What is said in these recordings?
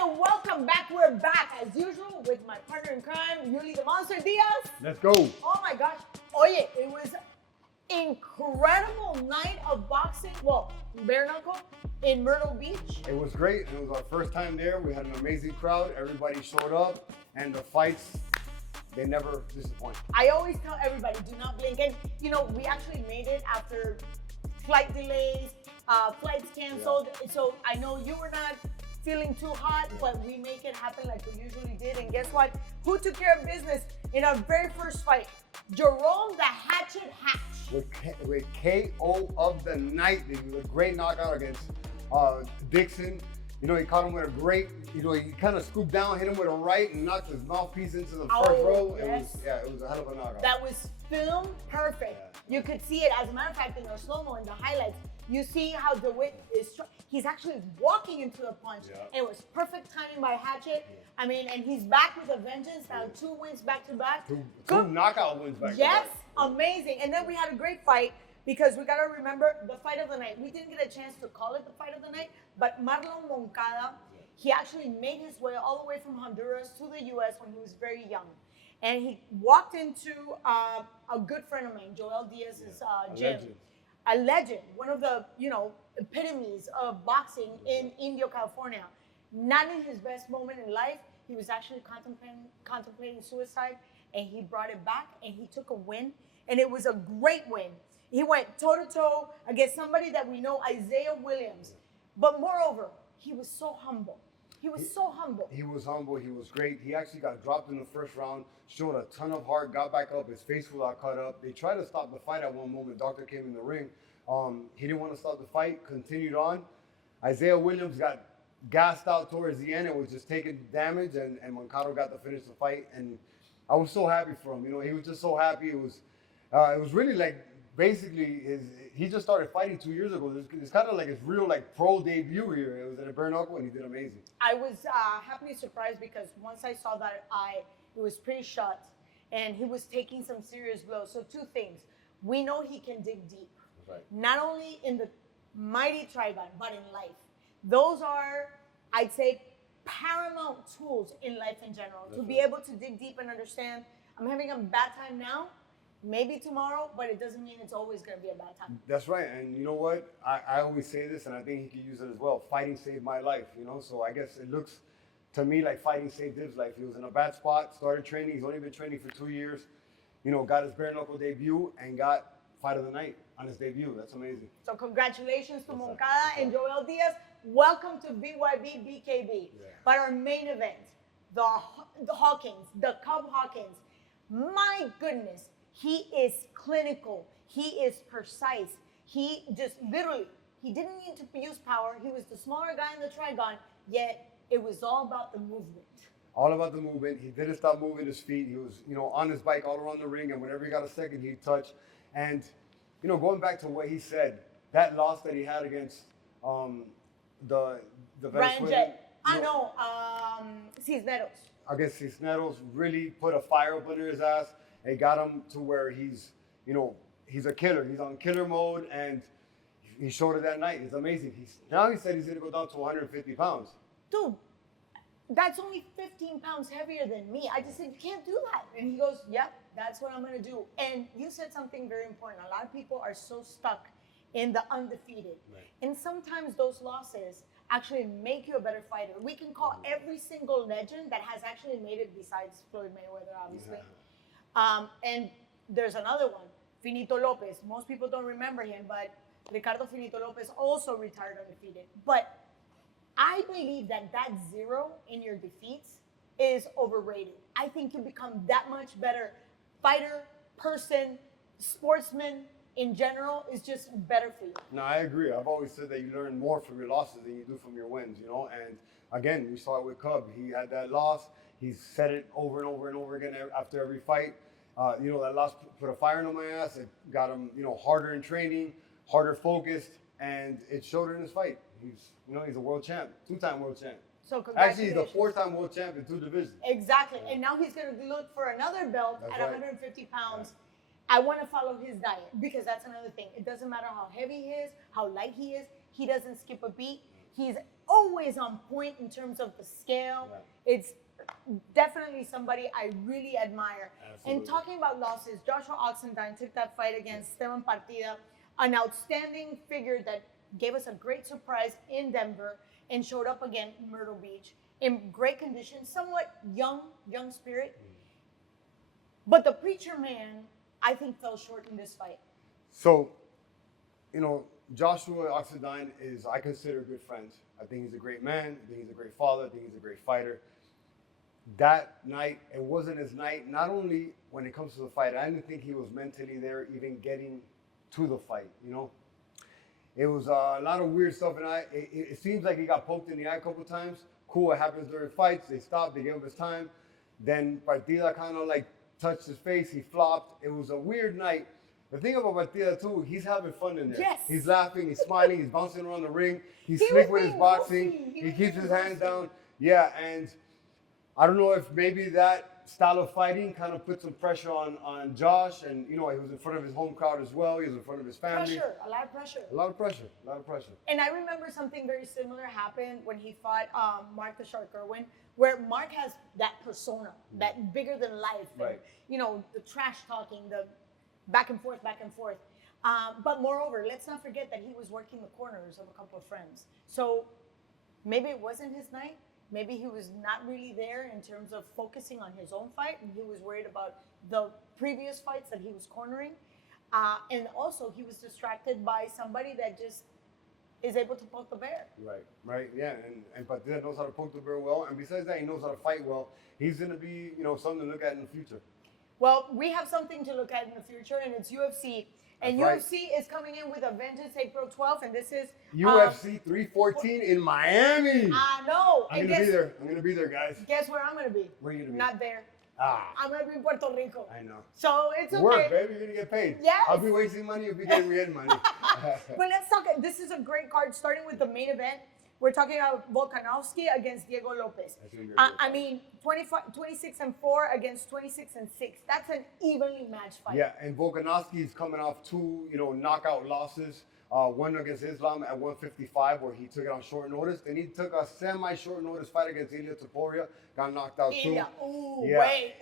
and welcome back. We're back as usual with my partner in crime, Yuli the Monster Diaz. Let's go. Oh my gosh. Oye, it was incredible night of boxing. Well, bare knuckle in Myrtle Beach. It was great. It was our first time there. We had an amazing crowd. Everybody showed up, and the fights, they never disappoint. I always tell everybody, do not blink. And you know, we actually made it after flight delays, flights canceled. Yeah. So I know you were not feeling too hot, but we make it happen like we usually did. And guess what? Who took care of business in our very first fight? Jerome the Hatchet Hatch. With KO of the night. It was a great knockout against Dixon. You know, he caught him with a great, you know, he kind of scooped down, hit him with a right, and knocked his mouthpiece into the first row. Yes. It was a hell of a knockout. That was film perfect. Yeah. You could see it. As a matter of fact, in our slow-mo, in the highlights, you see how DeWitt is, he's actually walking into a punch. Yeah. And it was perfect timing by Hatchet. Yeah. I mean, and he's back with a vengeance now, 2 wins back-to-back. Two knockout wins back-to-back. Yes, amazing. And then we had a great fight because we got to remember the fight of the night. We didn't get a chance to call it the fight of the night, but Marlon Moncada, he actually made his way all the way from Honduras to the U.S. when he was very young. And he walked into a good friend of mine, Joel Diaz's gym. A legend, one of the, you know, epitomes of boxing in Indio, California. Not in his best moment in life. He was actually contemplating suicide, and he brought it back, and he took a win, and it was a great win. He went toe-to-toe against somebody that we know, Isaiah Williams. But moreover, he was so humble. He was so humble. He was humble. He was great. He actually got dropped in the first round, showed a ton of heart, got back up. His face was all cut up. They tried to stop the fight at one moment. Doctor came in the ring. He didn't want to stop the fight, continued on. Isaiah Williams got gassed out towards the end and was just taking damage, and Moncada got to finish the fight. And I was so happy for him. You know, he was just so happy. It was really like, basically, he just started fighting 2 years ago. It's kind of like his real like pro debut here. It was at a bare knuckle, and he did amazing. I was happily surprised because once I saw that it was pretty shut, and he was taking some serious blows. So 2 things. We know he can dig deep. Right. Not only in the mighty TRIGON, but in life. Those are, I'd say, paramount tools in life in general. That's to be able to dig deep and understand, I'm having a bad time now, maybe tomorrow, but it doesn't mean it's always going to be a bad time. That's right. And you know what? I always say this, and I think he could use it as well. Fighting saved my life, you know? So I guess it looks to me like fighting saved his life. He was in a bad spot, started training. He's only been training for 2 years. You know, got his bare knuckle debut and got fight of the night on his debut. That's amazing. So congratulations to Moncada and Joel Diaz. Welcome to BYB BKB. Yeah. But our main event, the Hawkins, the Cub Hawkins. My goodness. He is clinical. He is precise. He just literally, he didn't need to use power. He was the smaller guy in the TRIGON, yet it was all about the movement. All about the movement. He didn't stop moving his feet. He was, you know, on his bike all around the ring, and whenever he got a second, he'd touch. And, you know, going back to what he said, that loss that he had against the Venezuelan. Cisneros. Against Cisneros, really put a fire up under his ass. It got him to where he's, you know, he's a killer. He's on killer mode, and he showed it that night. It's amazing. Now he said he's going to go down to 150 pounds. Dude, that's only 15 pounds heavier than me. I just said, you can't do that. And he goes, yep, that's what I'm going to do. And you said something very important. A lot of people are so stuck in the undefeated. Right. And sometimes those losses actually make you a better fighter. We can call every single legend that has actually made it besides Floyd Mayweather, obviously. Yeah. And there's another one, Finito Lopez. Most people don't remember him, but Ricardo Finito Lopez also retired undefeated. But I believe that 0 in your defeats is overrated. I think you become that much better fighter, person, sportsman in general is just better for you. No, I agree. I've always said that you learn more from your losses than you do from your wins, you know? And again, we saw it with Cub. He had that loss. He's said it over and over and over again after every fight. You know, that loss put a fire in my ass. It got him, you know, harder in training, harder focused, and it showed in his fight. He's a world champ, 2-time world champ. So actually, he's a 4-time world champ in 2 divisions. Exactly, and now he's going to look for another belt at 150 pounds. Yeah. I want to follow his diet because that's another thing. It doesn't matter how heavy he is, how light he is. He doesn't skip a beat. He's always on point in terms of the scale. Yeah. It's definitely somebody I really admire. Absolutely. And talking about losses, Joshua Oxendine took that fight against Esteban Partida, an outstanding figure that gave us a great surprise in Denver and showed up again in Myrtle Beach in great condition, somewhat young spirit. But the preacher man, I think, fell short in this fight. So, Joshua Oxendine I consider good friends. I think he's a great man. I think he's a great father. I think he's a great fighter. That night, it wasn't his night. Not only when it comes to the fight, I didn't think he was mentally there, even getting to the fight. It was a lot of weird stuff, and it seems like he got poked in the eye a couple times. Cool, it happens during fights. They stopped, they gave him his time. Then Partida kind of like touched his face. He flopped. It was a weird night. The thing about Partida too, he's having fun in there. Yes. He's laughing, he's smiling, he's bouncing around the ring. He's He slick was with his being boxing. goofy. He keeps his hands down. Yeah, and I don't know if maybe that style of fighting kind of put some pressure on Josh, and he was in front of his home crowd as well. He was in front of his family. Pressure, a lot of pressure. A lot of pressure. And I remember something very similar happened when he fought Mark the Shark Irwin, where Mark has that persona, that bigger than life, Right. and, the trash talking, the back and forth. But moreover, let's not forget that he was working the corners of a couple of friends. So maybe it wasn't his night. Maybe he was not really there in terms of focusing on his own fight, and he was worried about the previous fights that he was cornering. And also, he was distracted by somebody that just is able to poke the bear. Right, yeah. And Partida knows how to poke the bear well. And besides that, he knows how to fight well. He's going to be, something to look at in the future. Well, we have something to look at in the future, and it's UFC. And That's UFC is coming in with a vengeance April 12th, and this is UFC 314 in Miami. I know. I'm going to be there. I'm going to be there, guys. Guess where I'm going to be? Where are you going to be? Not there. I'm going to be in Puerto Rico. I know. So it's okay. Work, baby. You're going to get paid. Yes. I'll be wasting money if you get getting money. But let's talk. This is a great card, starting with the main event. We're talking about Volkanovski against Diego Lopez. I mean, 26-4 against 26-6. That's an evenly matched fight. Yeah, and Volkanovski is coming off two, knockout losses. One against Islam at 155, where he took it on short notice. Then he took a semi-short notice fight against Ilya Topuria, got knocked out too. Ooh, yeah. Wait,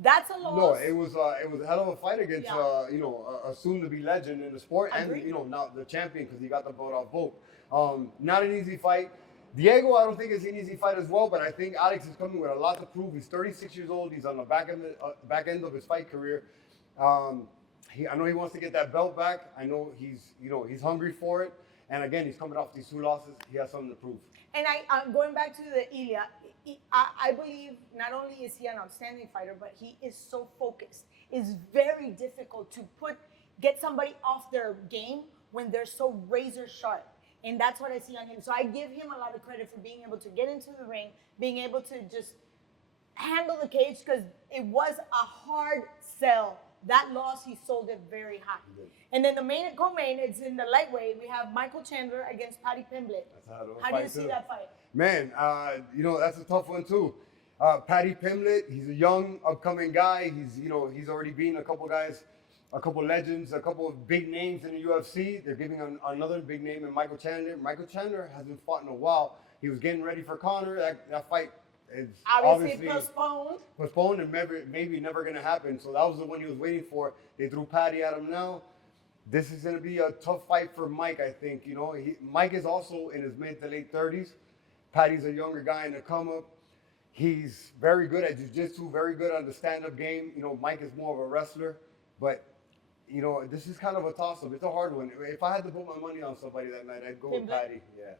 that's a loss. No, it was a hell of a fight against a soon-to-be legend in the sport. Agreed. And now the champion, because he got the belt off Volk. Not an easy fight. Diego, I don't think it's an easy fight as well, but I think Alex is coming with a lot to prove. He's 36 years old. He's on the back end of his fight career. I know he wants to get that belt back. I know he's hungry for it. And again, he's coming off these two losses. He has something to prove. And going back to the Ilya, I believe not only is he an outstanding fighter, but he is so focused. It's very difficult to get somebody off their game when they're so razor sharp. And that's what I see on him. So I give him a lot of credit for being able to get into the ring, being able to just handle the cage, because it was a hard sell. That loss, he sold it very high. And then the main and co-main, it's in the lightweight. We have Michael Chandler against Paddy Pimblett. How do you see that fight? Man, that's a tough one too. Paddy Pimblett, he's a young, upcoming guy. He's already beaten a couple guys, a couple legends, a couple of big names in the UFC. They're giving him another big name in Michael Chandler. Michael Chandler hasn't fought in a while. He was getting ready for Conor. That fight is obviously postponed and maybe never going to happen. So that was the one he was waiting for. They threw Paddy at him now. This is going to be a tough fight for Mike, I think. Mike is also in his mid to late 30s. Paddy's a younger guy in the come-up. He's very good at jiu-jitsu, very good on the stand-up game. Mike is more of a wrestler. But, this is kind of a toss-up. It's a hard one. If I had to put my money on somebody that night, I'd go with Paddy. Yeah.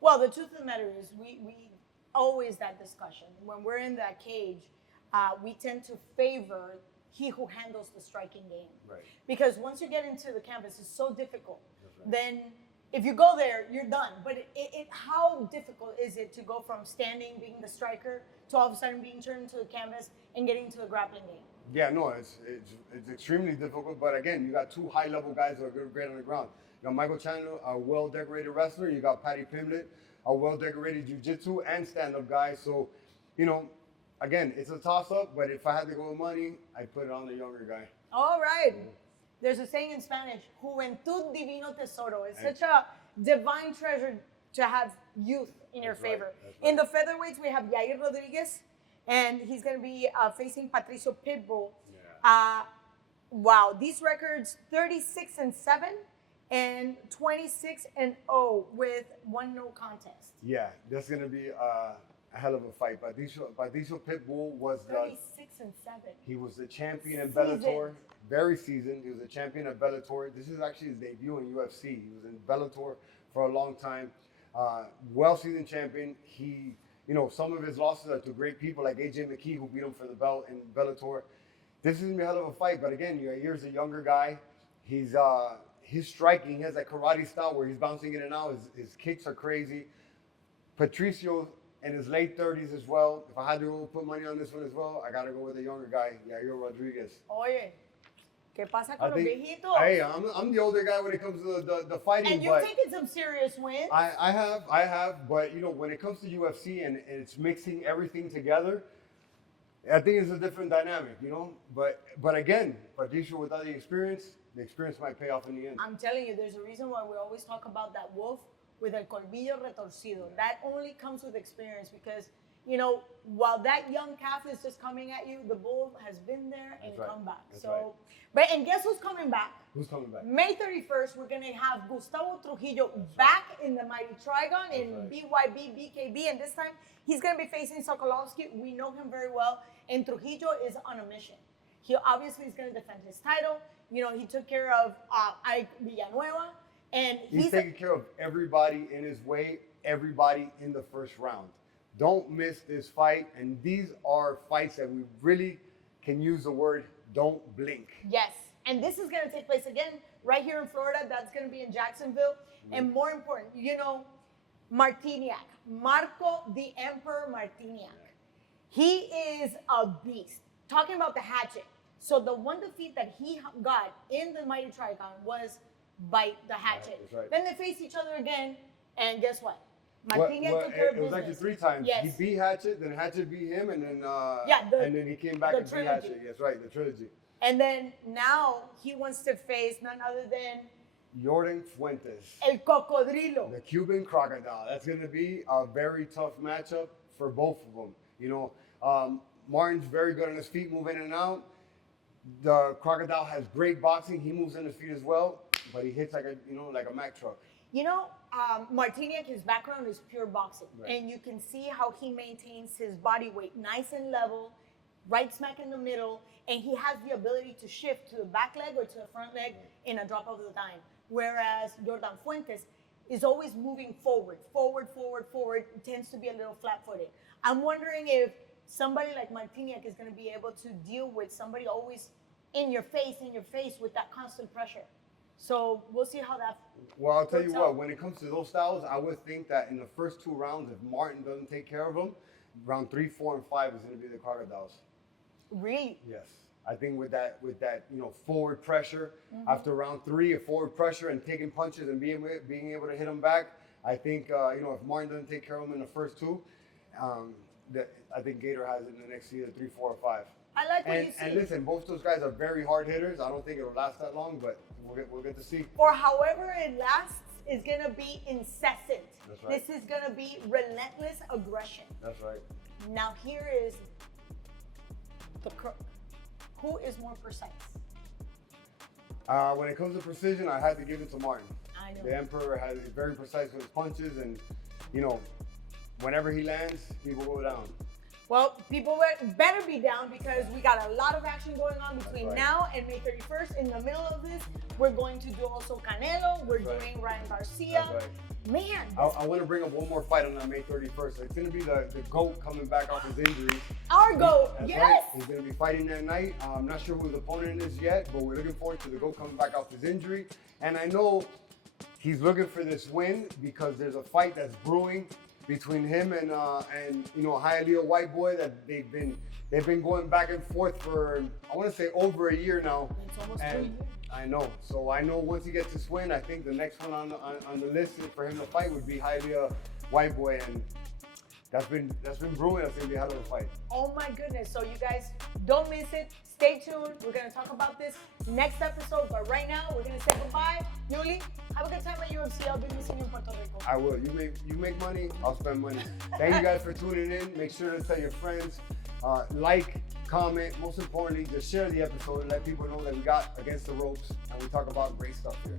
Well, the truth of the matter is we always that discussion. When we're in that cage, we tend to favor he who handles the striking game. Right. Because once you get into the canvas, it's so difficult. Right. Then if you go there, you're done. But how difficult is it to go from standing, being the striker, to all of a sudden being turned into the canvas and getting to the grappling game? Yeah, no, it's extremely difficult. But again, you got two high-level guys who are great on the ground. Michael Chandler, a well-decorated wrestler. You got Paddy Pimblett, a well-decorated jiu-jitsu and stand-up guy. So, again, it's a toss-up, but if I had to go with money, I'd put it on the younger guy. All right. There's a saying in Spanish, Juventud Divino Tesoro. It's divine treasure to have youth in your That's right, favor. that's right. In the featherweights, we have Yair Rodriguez, and he's going to be facing Patricio Pitbull. Wow, these records 36-7 and 26-0 with 1 no contest. Yeah, that's gonna be a hell of a fight. Patricio Pitbull was 36-7. he was the champion in Seasoned. Bellator, very seasoned. He was a champion at Bellator. This is actually his debut in UFC. He was in Bellator for a long time. Well-seasoned champion. He, some of his losses are to great people like AJ McKee, who beat him for the belt in Bellator. This is gonna be a hell of a fight, but again, here's a younger guy. He's his striking, he has that karate style where he's bouncing in and out. His kicks are crazy. Patricio in his late 30s as well. If I had to put money on this one as well, I gotta go with the younger guy, Yair Rodriguez. Oye, ¿qué pasa con los viejitos? Hey, I'm the older guy when it comes to the fighting. And you've taken some serious wins. I have, but when it comes to UFC and it's mixing everything together, I think it's a different dynamic, But again, Patricio without the experience might pay off in the end. I'm telling you, there's a reason why we always talk about that wolf with el colmillo retorcido. That only comes with experience because, while that young calf is just coming at you, the bull has been there and come back. That's So, right. and guess who's coming back? Who's coming back? May 31st, we're going to have Gustavo Trujillo back in the Mighty Trigon in BYB, BKB, and this time he's going to be facing Sokolovsky. We know him very well, and Trujillo is on a mission. He obviously is going to defend his title. He took care of Ike Villanueva, and he's taking care of everybody in his way, everybody in the first round. Don't miss this fight, and these are fights that we really can use the word don't blink. Yes, and this is going to take place again right here in Florida. That's going to be in Jacksonville. And more important, Martiniak, Marco the Emperor Martiniak. He is a beast. Talking about the hatchet. So the one defeat that he got in the Mighty Trigon was by the hatchet. That's right. Then they faced each other again, and guess what? Martiniak took care of it was business. actually 3 times. Yes. He beat Hatchet, then Hatchet beat him, and then and then he came back the and beat trilogy. Hatchet. Yes, right, the trilogy. And then now he wants to face none other than Yorfan Fuentes, el Cocodrilo. the Cuban crocodile. That's going to be a very tough matchup for both of them. Martin's very good on his feet, moving in and out. The crocodile has great boxing. He moves on his feet as well, but he hits like a Mack truck. Martiniak, his background is pure boxing. Right. And you can see how he maintains his body weight nice and level, right smack in the middle, and he has the ability to shift to the back leg or to the front leg in a drop of the dime. Whereas Yorfan Fuentes is always moving forward, tends to be a little flat-footed. I'm wondering if somebody like Martiniak is going to be able to deal with somebody always in your face with that constant pressure. So we'll see how that. Well, I'll tell you works what, out. when it comes to those styles, I would think that in the first 2 rounds, if Martin doesn't take care of them, round 3, 4, and 5 is going to be the crocodiles. Really? Yes. I think with that, forward pressure, after round 3 of forward pressure and taking punches and being able to hit them back, I think, if Martin doesn't take care of them in the first 2, I think Gator has it in the next either 3, 4, or 5. I like what you see. And listen, both those guys are very hard hitters. I don't think it'll last that long, but we'll get to see. For however it lasts, is going to be incessant. That's right. This is going to be relentless aggression. That's right. Now here is the crook. Who is more precise? When it comes to precision, I had to give it to Martin. I know. The Emperor is very precise with his punches, and whenever he lands, people go down. Well, people better be down because we got a lot of action going on between right. now and May 31st. In the middle of this, we're going to do also Canelo. We're doing Ryan Garcia. That's right. Man. I want to bring up one more fight on that May 31st. It's going to be the GOAT coming back off his injuries. Our GOAT, That's yes. Right. He's going to be fighting that night. I'm not sure who his opponent is yet, but we're looking forward to the GOAT coming back off his injury. And I know he's looking for this win because there's a fight that's brewing between him and Hialeah White Boy that they've been going back and forth for, I want to say, over a year now. It's almost 2 years. I know. So I know once he gets this win, I think the next one on the list for him to fight would be Hialeah White Boy. And That's been brewing. That's gonna be a hell of a fight. Oh my goodness. So you guys don't miss it. Stay tuned. We're going to talk about this next episode. But right now, we're going to say goodbye. Yuli, have a good time at UFC. I'll be missing you in Puerto Rico. I will. You make money, I'll spend money. Thank you guys for tuning in. Make sure to tell your friends. Like, comment. Most importantly, just share the episode and let people know that we got Against the Ropes and we talk about great stuff here.